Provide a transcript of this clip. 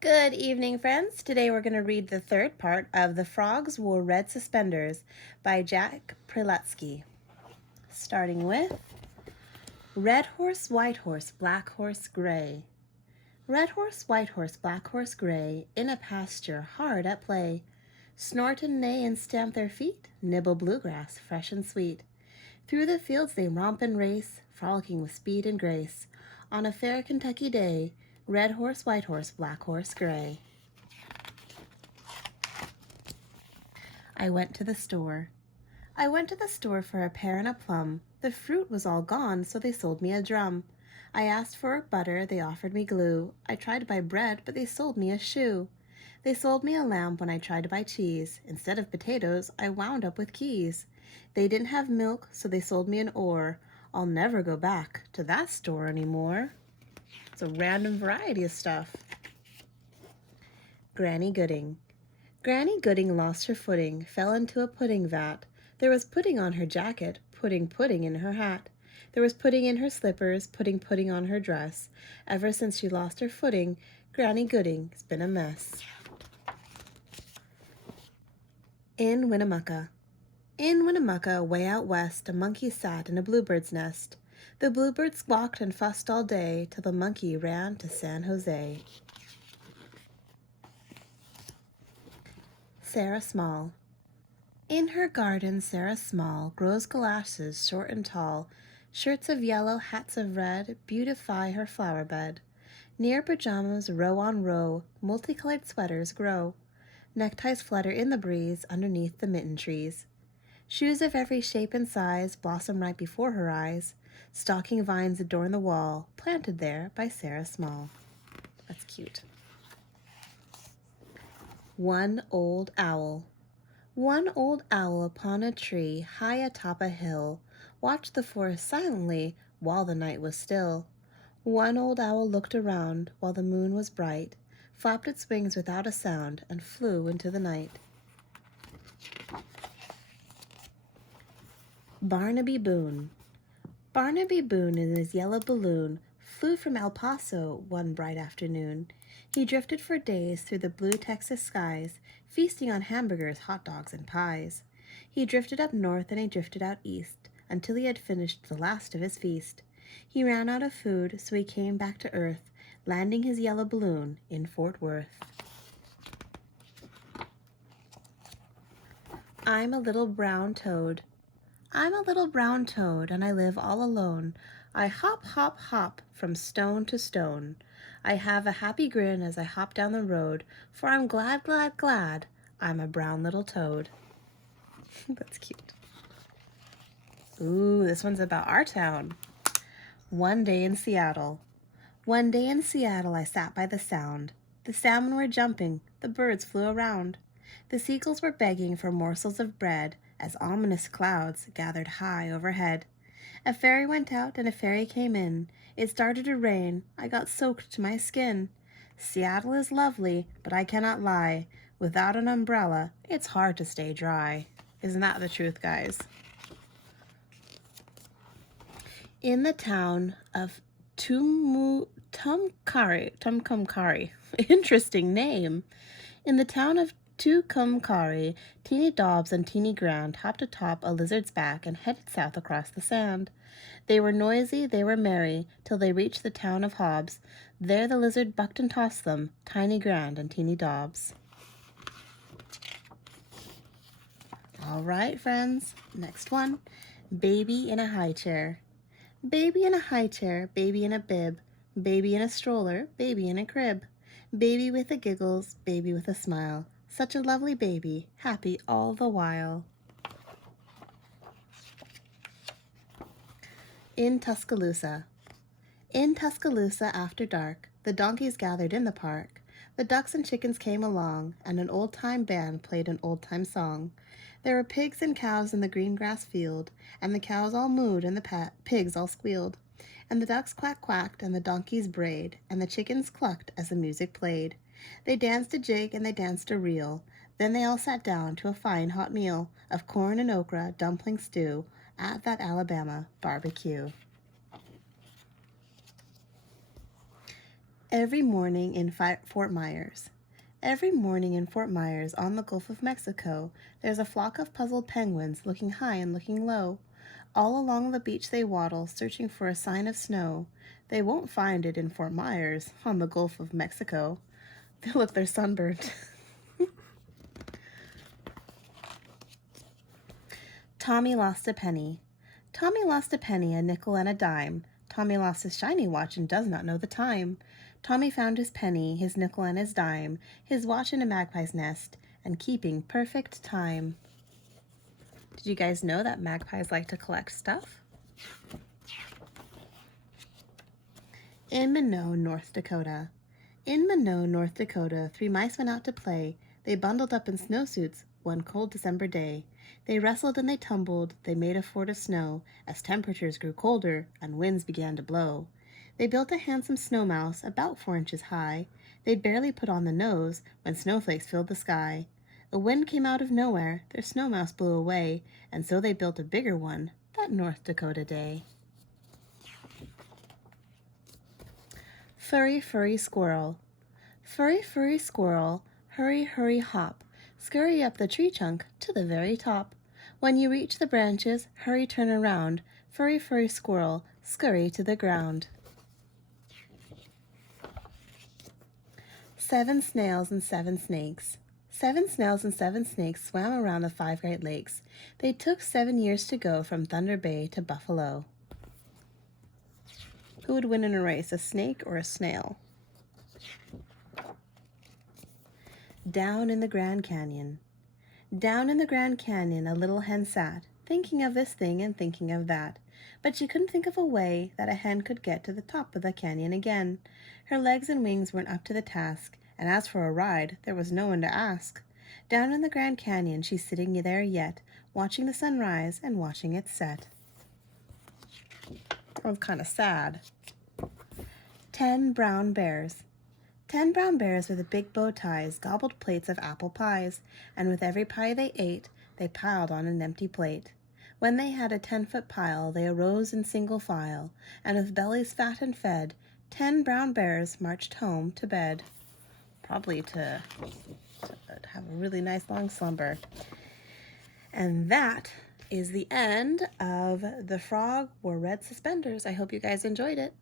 Good evening, friends. Today we're going to read the third part of The Frogs Wore Red Suspenders by Jack Prelutsky. Starting with Red horse, white horse, black horse, gray. Red horse, white horse, black horse, gray, in a pasture hard at play. Snort and neigh and stamp their feet, nibble bluegrass fresh and sweet. Through the fields they romp and race, frolicking with speed and grace. On a fair Kentucky day, red horse, white horse, black horse, gray. I went to the store. I went to the store for a pear and a plum. The fruit was all gone, so they sold me a drum. I asked for butter, they offered me glue. I tried to buy bread, but they sold me a shoe. They sold me a lamb when I tried to buy cheese. Instead of potatoes, I wound up with keys. They didn't have milk, so they sold me an oar. I'll never go back to that store anymore. It's a random variety of stuff. Granny Gooding. Granny Gooding lost her footing, fell into a pudding vat. There was pudding on her jacket, pudding in her hat. There was pudding in her slippers, pudding on her dress. Ever since she lost her footing, Granny Gooding's been a mess. In Winnemucca. In Winnemucca, way out west, a monkey sat in a bluebird's nest. The bluebird squawked and fussed all day till the monkey ran to San Jose. Sarah Small. In her garden, Sarah Small grows galoshes short and tall. Shirts of yellow, hats of red beautify her flower bed. Near pajamas, row on row, multicolored sweaters grow. Neckties flutter in the breeze underneath the mitten trees. Shoes of every shape and size blossom right before her eyes. Stalking vines adorn the wall, planted there by Sarah Small. That's cute. One old owl. One old owl upon a tree high atop a hill watched the forest silently while the night was still. One old owl looked around while the moon was bright, flapped its wings without a sound, and flew into the night. Barnaby Boone. Barnaby Boone in his yellow balloon flew from El Paso one bright afternoon. He drifted for days through the blue Texas skies, feasting on hamburgers, hot dogs, and pies. He drifted up north and he drifted out east, until he had finished the last of his feast. He ran out of food, so he came back to earth, landing his yellow balloon in Fort Worth. I'm a little brown toad. I'm a little brown toad, and I live all alone. I hop, hop, hop from stone to stone. I have a happy grin as I hop down the road, for I'm glad, glad, glad I'm a brown little toad. That's cute. Ooh, this one's about our town. One day in Seattle. One day in Seattle I sat by the sound. The salmon were jumping, the birds flew around. The seagulls were begging for morsels of bread as ominous clouds gathered high overhead. A fairy went out and a fairy came in. It started to rain. I got soaked to my skin. Seattle is lovely, but I cannot lie. Without an umbrella, it's hard to stay dry. Isn't that the truth, guys? In the town of Tumcumcari, interesting name. In the town of Tucumcari, Teeny Dobbs and Teeny Grand hopped atop a lizard's back and headed south across the sand. They were noisy, they were merry, till they reached the town of Hobbs. There the lizard bucked and tossed them, Tiny Grand and Teeny Dobbs. All right, friends, next one. Baby in a high chair. Baby in a high chair, baby in a bib, baby in a stroller, baby in a crib. Baby with the giggles, baby with a smile. Such a lovely baby, happy all the while. In Tuscaloosa. In Tuscaloosa after dark, the donkeys gathered in the park. The ducks and chickens came along, and an old-time band played an old-time song. There were pigs and cows in the green grass field, and the cows all mooed and the pigs all squealed. And the ducks quack-quacked, and the donkeys brayed, and the chickens clucked as the music played. They danced a jig and they danced a reel. Then they all sat down to a fine hot meal of corn and okra, dumpling stew, at that Alabama barbecue. Every morning in Fort Myers. Every morning in Fort Myers on the Gulf of Mexico, there's a flock of puzzled penguins looking high and looking low. All along the beach they waddle, searching for a sign of snow. They won't find it in Fort Myers on the Gulf of Mexico. Look, they're sunburned. Tommy lost a penny. Tommy lost a penny, a nickel, and a dime. Tommy lost his shiny watch and does not know the time. Tommy found his penny, his nickel, and his dime, his watch in a magpie's nest, and keeping perfect time. Did you guys know that magpies like to collect stuff? In Minot, North Dakota. In Minot, North Dakota, 3 mice went out to play. They bundled up in snowsuits one cold December day. They wrestled and they tumbled, they made a fort of snow, as temperatures grew colder and winds began to blow. They built a handsome snow mouse, about 4 inches high. They'd barely put on the nose when snowflakes filled the sky. A wind came out of nowhere, their snow mouse blew away, and so they built a bigger one that North Dakota day. Furry, furry squirrel. Furry, furry squirrel, hurry, hurry, hop. Scurry up the tree trunk to the very top. When you reach the branches, hurry, turn around. Furry, furry squirrel, scurry to the ground. 7 snails and 7 snakes. 7 snails and 7 snakes swam around the 5 Great Lakes. They took 7 years to go from Thunder Bay to Buffalo. Who would win in a race, a snake or a snail? Down in the Grand Canyon. Down in the Grand Canyon a little hen sat, thinking of this thing and thinking of that. But she couldn't think of a way that a hen could get to the top of the canyon again. Her legs and wings weren't up to the task, and as for a ride, there was no one to ask. Down in the Grand Canyon she's sitting there yet, watching the sun rise and watching it set. That was kind of sad. 10 brown bears. 10 brown bears with big bow ties gobbled plates of apple pies, and with every pie they ate, they piled on an empty plate. When they had a 10-foot pile, they arose in single file, and with bellies fat and fed, 10 brown bears marched home to bed. Probably to have a really nice long slumber. And that is the end of The Frog Wore Red Suspenders. I hope you guys enjoyed it.